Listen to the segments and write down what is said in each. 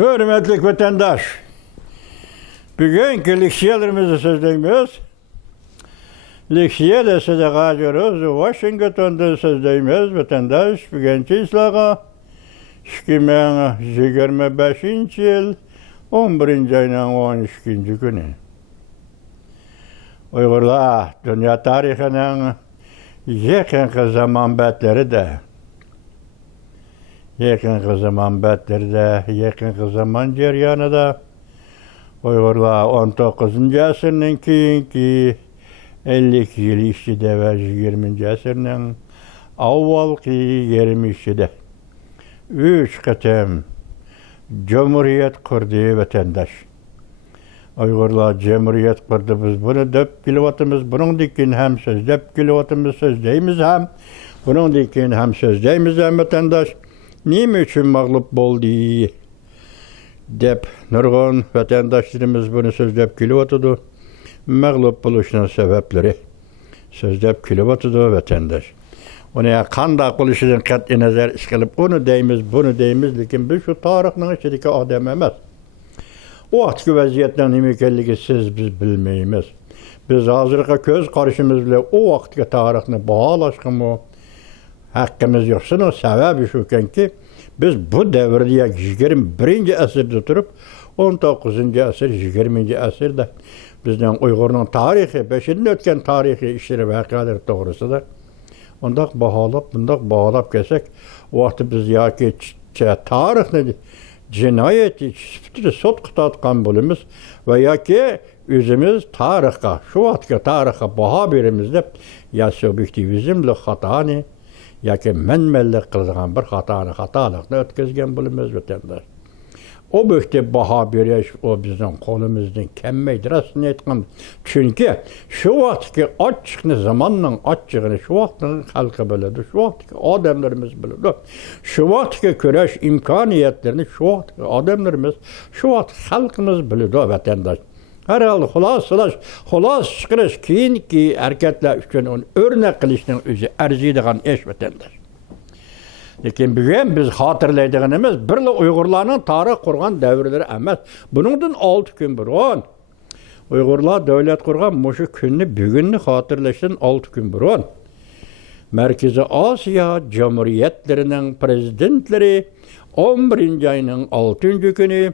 Hürmetlik vatandaş, bugünkü leksiyalarımızı sözleyimiz. Leksiya da size kaçırız, Washington'da sözleyimiz vatandaş. Bugünkü islağa 2025 yıl 11. ayının 12. günü. Uygurlar dünya tarihinin yakın zaman betleri de yakın zaman ceryanı da Uygurlar 19. asırın keyinki 52 yıl işçide ve 20. asırın avvalki 20'de 3 kıtım Cumhuriyet kurdu vatandaş. Uygurlar Cumhuriyet kurdu, biz bunu döp kilovatımız, bunun dikin hem sözdep kilovatımız sözdeyimiz hem, bunun dikin hem sözdeyimiz hem vatandaş. Nime üçün mağlup boldu dep nurgun vatandaşlarımız bunu sözdep kilovatıdı. Mağlup buluşunun sebepleri sözdep kilovatıdı vatandaş. Ona kanda buluşunun kat'i nazar işgalip onu deyimiz, bunu deyimiz, lekin biz şu tarihinin içindeki adam emez. O vaxtki vəziyyətdən nimikəlliği siz biz bilmeyimiz. Biz hazırlığa göz karışımızla o vaxtki tarixini bağlaşqımı hakkımız yoksun. O sebebi şuken ki biz bu devirde 21. asırda durup 19. asır, 20. asırda bizden Uygur'un tarihi, peşinden ötken tarihi işleri vakaları doğrusudur. Ondak bağlap kesek o vaxtı biz ya ki tarihini cinayeti sot kıtatkan bulumuz veya ki üzümüz tarihka, şu vaxtki tarihka baha birimizde ya subjektivizmli hatani ya ki menmellik kılgan bir hatalıqını ötközgen bulumuz vatandaş. O büyükte baha biriş o bizim kolumuzdan kemmeydir aslında etken. Çünkü şu vaxtki açıkını zamanla açıkını şu vaxtının halkı bölüdü, şu vaxtki adamlarımız bölüdü. Şu vaxtki küreş imkaniyetlerini şu vaxtki adamlarımız, şu vaxt halkımız bölüdü vatandaş. Herhalde xulas çıkırış ki hareketler üçün onu örnek kılışının özü erziydiğen eş vatandaş. Lekin bugün biz hatırlaydıqımız birli Uygurlarning tarix qurgan davrlari emas. Buningdan 6 gün burun. Uygurlar davlat qurgan mushu kunni bugunni hatırlashdan 6 gün burun. Merkezi Asiya Cumhuriyetlerining prezidentleri 11. ayının 6. günü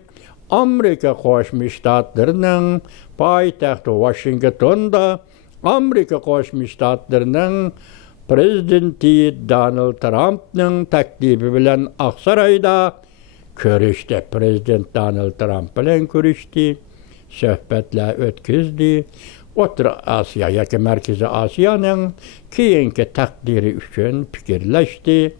Amerika Qo'shma Shtatlarining poytaxti Washingtonda Amerika Qo'shma Shtatlarining Prezidenti Donald Trump'ның taklifi bilen Aksaray'da görüştü. Prezident Donald Trump bilen görüştü. Söhbetler ötküzdü. Orta Asya, yaki Merkezi Asya'nın keyinki takdiri üçün fikirleşti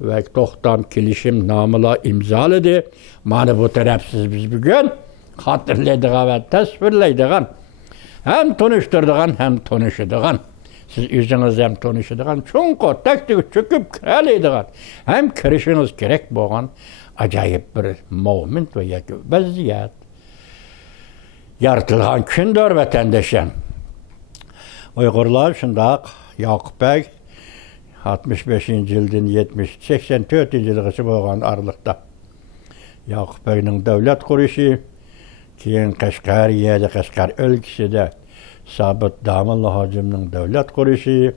ve toxtam kilişim namıla imzaladı. Mani bu tarafsız biz bugün hatırlaydıgan ve tasvirleydigan, hem tanıştırdıgan hem tanışıdıgan. Siz yüzünüz hem tanışıdığın, çünkü tek çöküp kiralıydıgan, hem kirişiniz gerek boğan acayip bir moment ve vaziyet. Yaratılgan kündür vatandaşım. Uygurlar şundak, Yakup Bey, 65. yıldan 84. yılgısı boğan aralıkta. Yakup Bey'nin devlet kuruşu, keyin Qashqariyada, Qashqar ülkesinde Sabit Damıllı Hacım'ın devlet kuruşu,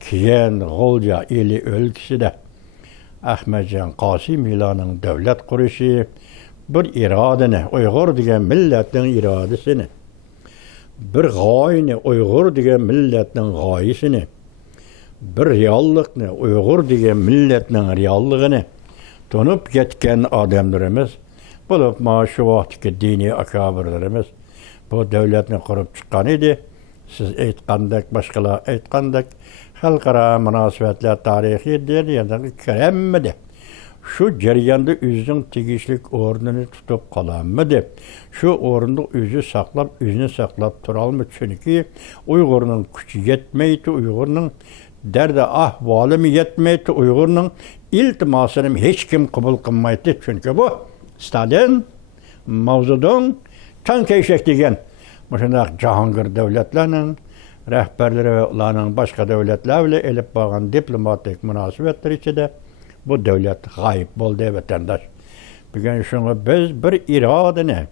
keyin G'olja ili ülkesinde Ahmetcan Qasim İla'nın devlet kuruşu, bir iradını, Uygur diyen milletin iradesini, bir gayini, Uygur diyen milletin gayisini, bir reallıkını, Uygur diyen milletin reallığını tanıp yetken adamlarımız, bulup şu vaxtki dini akabirlerimiz bu devletini kurup çıkan idi. Siz aytqandak, başkalar aytqandak, halkara münasebetler tarihi deriyadaki keremmedi. Şu ceriyanda üzün tegişlik ornunu tutup kalanmadı. Şu orunda üzünü saklap turalmı. Çünkü Uygur'un gücü yetmeydi, Uygur'un derdi ahvalı mı yetmeydi, Uygur'un iltimasını hiç kim kabul kılmaydı. Çünkü bu Stalin, Mao Zedong, Çan Keyşek degen Muşundak Cahangir devletlerinin rehberleri ve onların başka devletlerle elip bağın diplomatik münasebetler içinde bu devlet gayip oldu vatandaş. Bugün şunu biz bir iradını,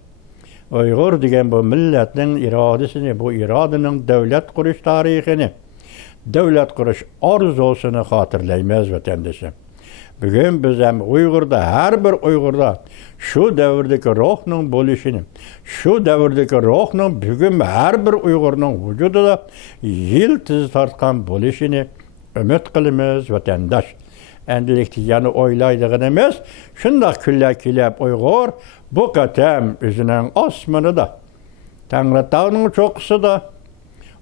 Uygur degen bu milletin iradesini, bu iradenin devlet kuruş tarihini, devlet kuruş arzusunu hatırlaymaz vatandaşım. Bugün biz hem Uygur'da, her bir Uygur'da şu devirdeki ruhunun buluşunu, şu devirdeki ruhunun bugün her bir Uygur'un vücudunda yıldız tartkan buluşunu ümit kılımız vatandaş. Endilikti yani oylaydığın emez, şunda küllek Uygur, bu katem üzünen osmanı da, Tanrı Dağı'nın çokusu da,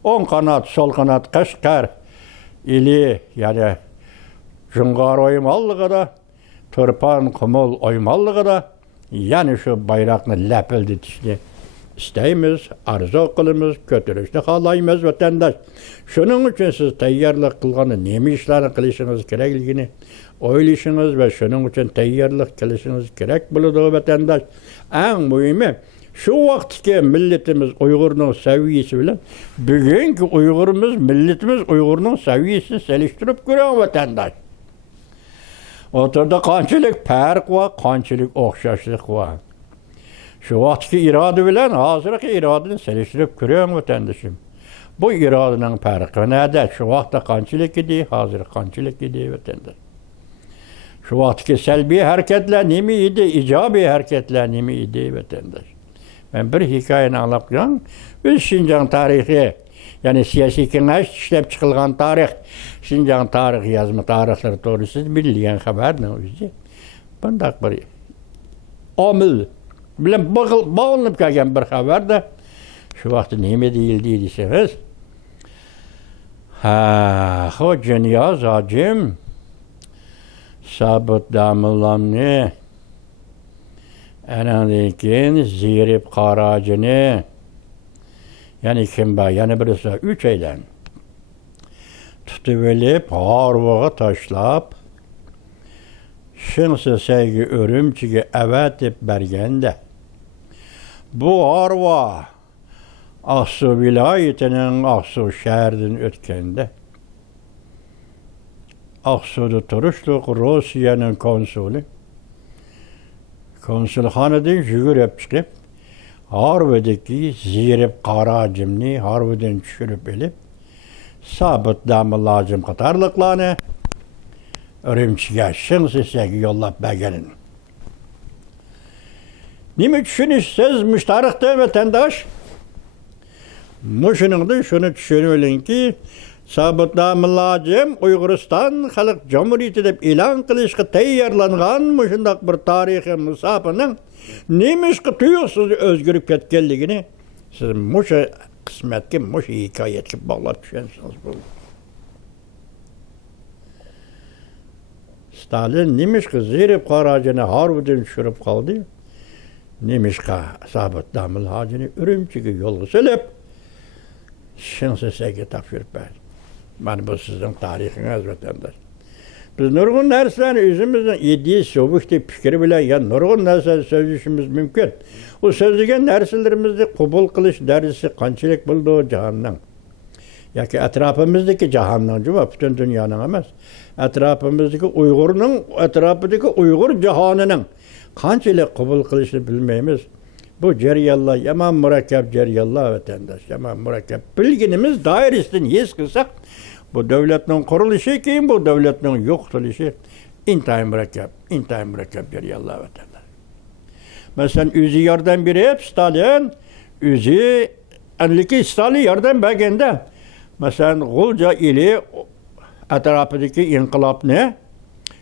10 kanat, sol kanat, Kaşgar ili yani Cungar oymallığı da, Turpan Kumul oymallığı da, yani şu bayrağını lepilditişini isteyimiz, arzu kılımız, kötülüşünü halayımız vatandaş. Şunun için siz teyyarlık kılganı, nemi işlerini kılışınız gerekliğini oylayışınız ve şunun için teyyarlık kılışınız gerek buluduğu vatandaş. En mühimi, şu vaktki milletimiz Uygur'un seviyesi bile, bugünkü Uygur'umuz, milletimiz Uygur'un seviyesini seliştirip gören vatandaş. Oturda kançılık fark var, kançılık okşaşlık var. Şu vaktki irade bilen hazırki iradeni seliştirip gören vatandaşım. Bu iradenin farkı nedir? Şu vakta kançılık idi, hazır kançılık idi vatandaş. Şu vaktki selbi hareketler nemi idi, icabi hareketler nemi idi vatandaş. Ben bir hikayeni anlatacağım. Biz Şincan tarihi, yani siyasi kengaş işlep çıkılgan tarih, Şincan tarihi yazma tarihleri doğru siz bildiğin haber ne o bizi? Bundak bir omil, bilen bağlanıp gelgen bir haber de şu vakti neyme değildi deseniz. O Ceniyaz Hacım, Sabit Damıllamni, Enandikin Zirip Karacını, yani kim var? Yani birisi 3 aydan tutuvelip, harvağa taşlap, şınsı sevgi örümçüge evet dep bergende. Bu harva Aksu vilayetinin Aksu şehrdin ötkende. Aksu'da turuşluk Rusya'nın konsülü. Konsulxanadan yugurib chiqib, Harvedeki Zirip Karacımni Harveden tushirib elib, Sabit Damillacım qatarliqlarni Urumchiga shin sesagi yollab berganin. Nima tushunishsiz mushtarikda vatandosh? Mushuningda shuni tushunib oling-ki, Sabit Damillacım Uyg'uriston Xalq Cumhuriyati deb e'lon qilishga tayyorlangan mushundaq bir tarixiy musofaning nemishqa tuyuqsiz o'zgarib ketganligini siz musha qismatga, musha hikoyatga bog'lab tushunsangiz bo'ldi. Stalin nemishqa Zirip Karacını Harveddan tushirib qoldi. Nemishqa Sabit Damillacını Urumchiga yo'lga solib, Şinsese'ye topshirib berdi. Mana bu sizin tarixiniz vatandaş. Biz nurgun narsani özümüzün iddiyi soğukta fikri bilen ya nurgun narsani sözleşimiz mümkün. O sözlügen narsalarımızı kabul kılış dersi kançılık bulduğu cihandan. Ya ki etrafımızdaki cihandan cuma bütün dünyanın emez. Etrafımızdaki Uygur'un, etrafındaki Uygur cihanının kançılık kabul kılışını bilmeyimiz. Bu ceriyallah, yaman murakkab ceriyallah vatandaş, yaman murakkab. Bilginimiz dairesinden yes kılsak, bu devletin kuruluşu ki, bu devletin yoksuluşu intayın murakkab ceriyallah vatandaş. Mesela üzü yardım biri hep Stalin, üzü, enliki Stalin yardım beginde. Mesela Gulca ili etrafındaki inkılap ne?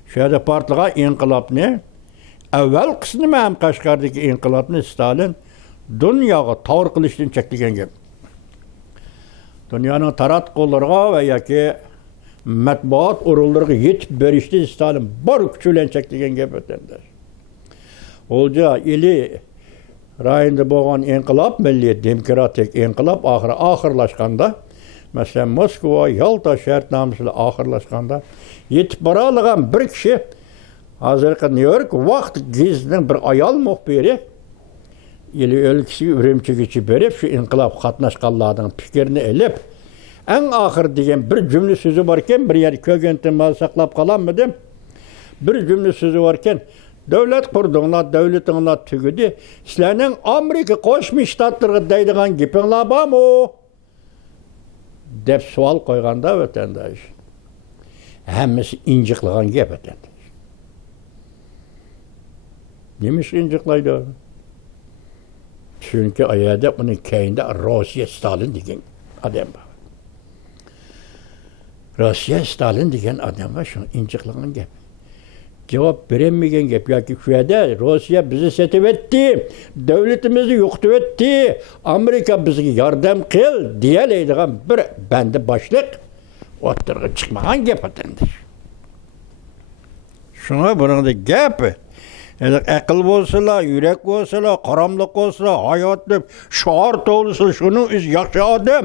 Şöyle partlığa inkılap ne? Evvel kısmı hem Kaşgar'daki inkılapını Stalin dünyaya tavır kılıştığını çektiğin gibi. Dünyanın tarat kollarına veya ki matbuat urullarına yetip verişti Stalin bar küçülen çektiğin gibi ötendir. Olca ili rayında boğan inkılap, milli demokratik inkılap ahırlaşkanda, mesela Moskova, Yalta şartnamesiyle ahırlaşkanda yetip baralığın bir kişi hazırki New York vaqt gezinin bir ayal muhbiri ili ölkisi Urumchiga berip şu inqilab qatnaşqanlarning fikrini elip en ahir degan bir cümle sözü varken bir yer kögentin mal saqlab qalanmadim. Bir cümle sözü varken Devlet kurduğunlar, devletinler tügüdü. Sizlerinin Amerika Qo'shma Shtatlarga deydigan gapinglar bormi? Deb savol qo'yganda vatandosh. Hammasi injiqlagan gap vatandosh. Nimish injiqlaydi? Chunki ayada uni keyinda Rossiya Stalin degan odam bor. Rossiya Stalin degan odam var, shuni injiqlagan gap. Cevap veremeyken gap yoki kuyada Rossiya bizi setib etdi, devletimizni yo'qotib etdi, Amerika bizga yordam qil deyaleydigan bir bandi boshliq o'ttirga chiqmagan gap atandish. Shunga buningda gap aql bo'lsalar, yurak bo'lsalar, qaramliq bo'lsalar, hayot deb shior to'g'risi shuning o'zi yaxshi odam,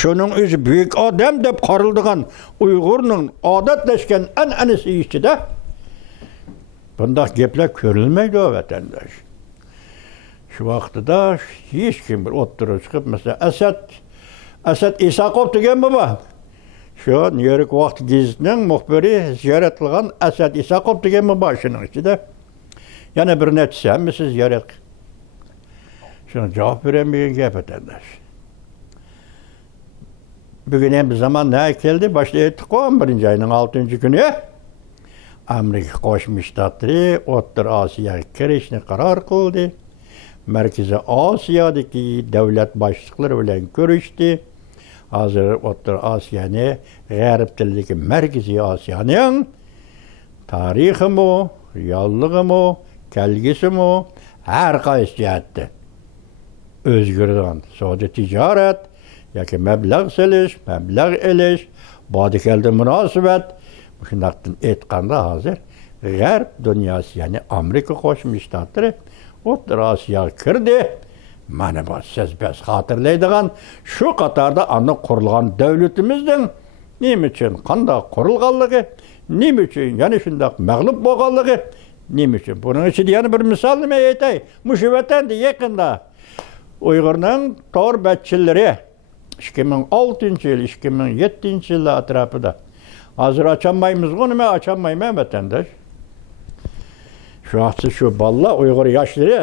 shuning o'zi buyuk odam deb qaraldigan Uyg'urning odatlashgan an'anasi ichida bunday gaplar ko'rilmaydi vatandosh. Shu vaqtida hech kim bir o'ttirib chiqib, masalan, Asad Isaqov degan bor. Shu New York vaqt gazetining muxbiri ziyorat qilgan Asad Isaqov degan bor shuning ichida. Yana bir necha siz ziyorat. Shuna javob bermagan gap vatandosh. Bugun ham bir zaman ne keldi? Başta aytdik, 11 ayning 6-kuni Amerika Qo'shma Shtatlari O'rta Osiyoga kirishni qaror qildi. Markaziy Osiyodagi davlat boshliqlari bilan ko'rishdi. Hozir O'rta Osiyoni, G'arb tilidagi Markaziy Osiyoning tariximi, realligimi, kelgusimi har qaysi jihatda o'zgargan. Savdo tijorat yoki mablag' solish, mablag' elish, bodi keldi munosabat. Shundaqdan aytganda hozir G'arb dunyosi, ya'ni Amerika Qo'shma Shtatlari O'rta Osiyoga kirdi. Mana bu siz biz xotirlaydigan shu qatorda ana qurilgan davlatimizning nima uchun qanday qurilganligi, nima uchun yana shunday mag'lub bo'lganligi, nima uchun? Buning ichida yana bir misol nima aytay? Mushu vatanda yaqinda Uyg'urning tor batchillari 2006-yil, 2007-yil atrofida hozir açamaymiz, nima açamayman vatandosh. Şu vaqtda şu balla Uyg'ur yoshlari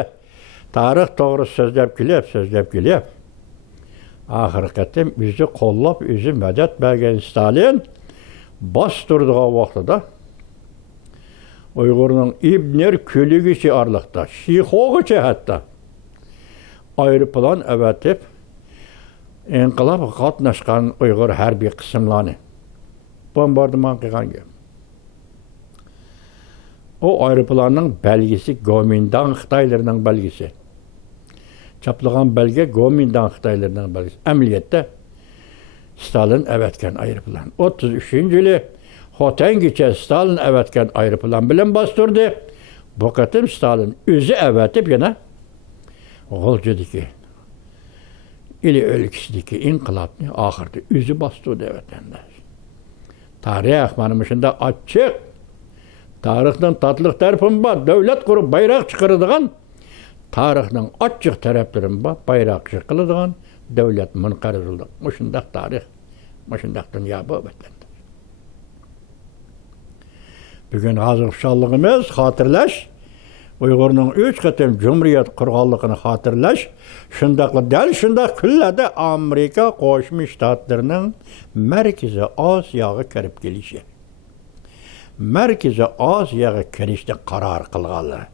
tarix to'g'risida so'zlab kelyapti. Oxirqatim o'zi qo'llab, o'zi madad bergan Stalin bostirdigan vaqtida Uyg'urning Ibner ko'ligicha orliqda, Shixogacha hatto aeroplan avatib inqilob qatnashgan Uyg'ur harbiy qismlarni bombardimon qilgan. O aeroplanning belgisi Gomindan Xitoylarning belgisi. Çaplagan belge Gomindan Xitoylarning belgisi. Amaliyotda Stalin avatgan aeroplan. 33-yili Xotangacha Stalin avatgan aeroplan bilan bostirdi. Bu qatim Stalin o'zi avatib yana G'oljidagi ili o'lkasidagi inqilobni oxirida o'zi bostirdi vatandosh. Tarix mana shunda ochiq. Tarixning tatliq tarafim bor, davlat qurib bayroq chiqaradigan, tarixning ochiq taraflarim bor, bayroq chiqiladigan davlat munqarizlik. Shundaq tarix, shundaq dunyo bu vatandosh. Bugun hozir xushalligimiz xotirlash, Uyg'urning 3 qatim Cumhuriyet qurganligini xotirlash, shundaqla dal shundaq kunlarda Amerika Qo'shma Shtatlarining Markaziy Osiyoga kirib kelishi. Markaziy Osiyoga kirishni qaror qilganlar.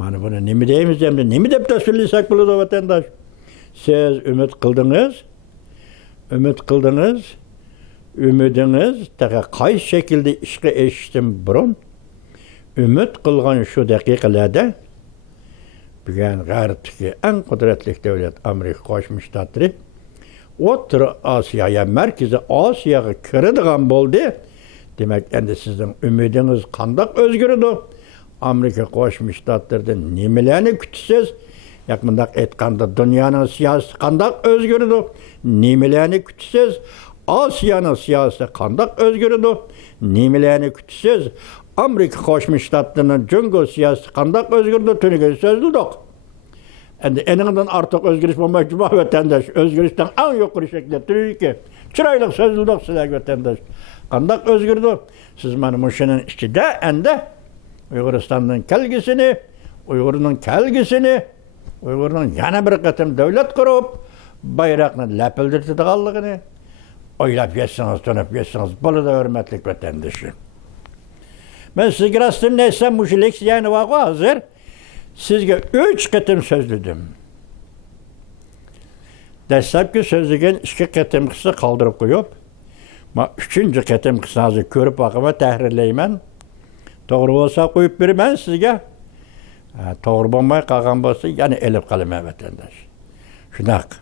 Mana buni nima deymiz endi? Nima deb tasvirlasak bo'ladi vatandosh? Siz umid qildingiz, umidingiz qaysi shaklda ishga eshitdim burun? Umid qilgan shu daqiqalarda bugun G'arbdagi eng qudratli davlat Amerika Qo'shma Shtatlari O'rta Osiyoga, Markaziy Osiyoga kiradigan bo'ldi. Demek endi sizin ümidiniz qandoq o'zgardi? Amerika Qo'shma Shtatlaridan nimalarni kutasiz? Yaqinda aytganda dunyoning siyosati qandoq o'zgardi? Nimalarni kutasiz? Osiyoning siyosati qandoq o'zgardi? Nimalarni kutasiz? Amerika Qo'shma Shtatlarining jungo siyosati qandoq o'zgardi? Tuniga so'zildik. Endi eningdan ortiq o'zgarish bo'lmaydi vatandosh. O'zgarishdan eng yuqori shaklda turiki. Chiroyli so'zildik sizlarga vatandosh. Qandoq o'zgardi? Siz mana shuning ichida endi Uyg'uristonning kelgisini, Uyg'urning kelgisini, Uyg'urning yana bir qatim davlat qurib, bayroqni lapildiradiganligini o'ylab yetsangiz, tunib yetsangiz, bo'ladi hurmatli vatandoshlar. Men sizga rostini aytsam, shu leksiyani hozir sizga 3 qatim so'zladim. Dastlabki so'zlagan 2 qatimqisini qoldirib qo'yib, men 3-chi qatimqisini hozir ko'rib boqaman, tahrirlayman. To'g'ri bo'lsa qo'yib beraman sizga. To'g'ri bo'lmay qolgan bo'lsa, yana elib qolaman vatandosh. Shunaqa.